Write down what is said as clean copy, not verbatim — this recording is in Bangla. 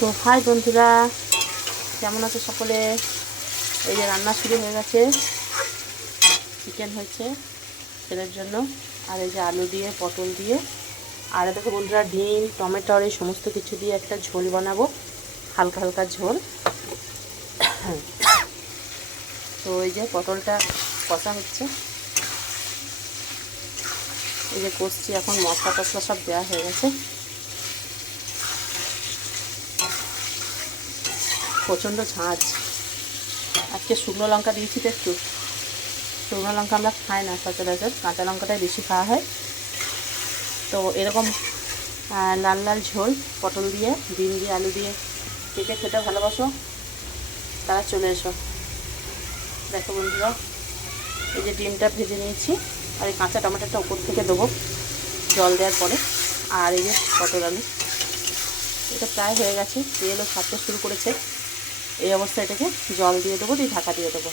তো হাই বন্ধুরা, কেমন আছে সকলে? এই যে রান্না শুরু হয়ে গেছে। চিকেন হয়েছে ছেলের জন্য, আর এই যে আলু দিয়ে পটল দিয়ে, আর দেখো বন্ধুরা ডিম টমেটোর এই সমস্ত কিছু দিয়ে একটা ঝোল বানাবো, হালকা হালকা ঝোল। তো এই যে পটলটা কষা হচ্ছে, এই যে কষছি এখন, মশলা টশলা সব দেওয়া হয়ে গেছে। প্রচণ্ড ঝাঁঝ, আজকে শুকনো লঙ্কা দিয়েছি তো একটু। শুকনো লঙ্কা আমরা খাই না সচরাচর, কাঁচা লঙ্কাটাই বেশি খাওয়া হয়। তো এরকম লাল লাল ঝোল পটল দিয়ে, ডিম দিয়ে, আলু দিয়ে কে কে খেতে ভালোবাসো তারা চলে এসো। দেখো বন্ধুরা, এই যে ডিমটা ভেজে নিয়েছি, আর এই কাঁচা টমেটোটা উপর থেকে দেবো জল দেওয়ার পরে। আর এই যে পটল আলু, এটা প্রায় হয়ে গেছে, তেলও ছাড়তে শুরু করেছে। এই অবস্থায় এটাকে জল দিয়ে দেবো, দিয়ে ঢাকা দিয়ে দেবো।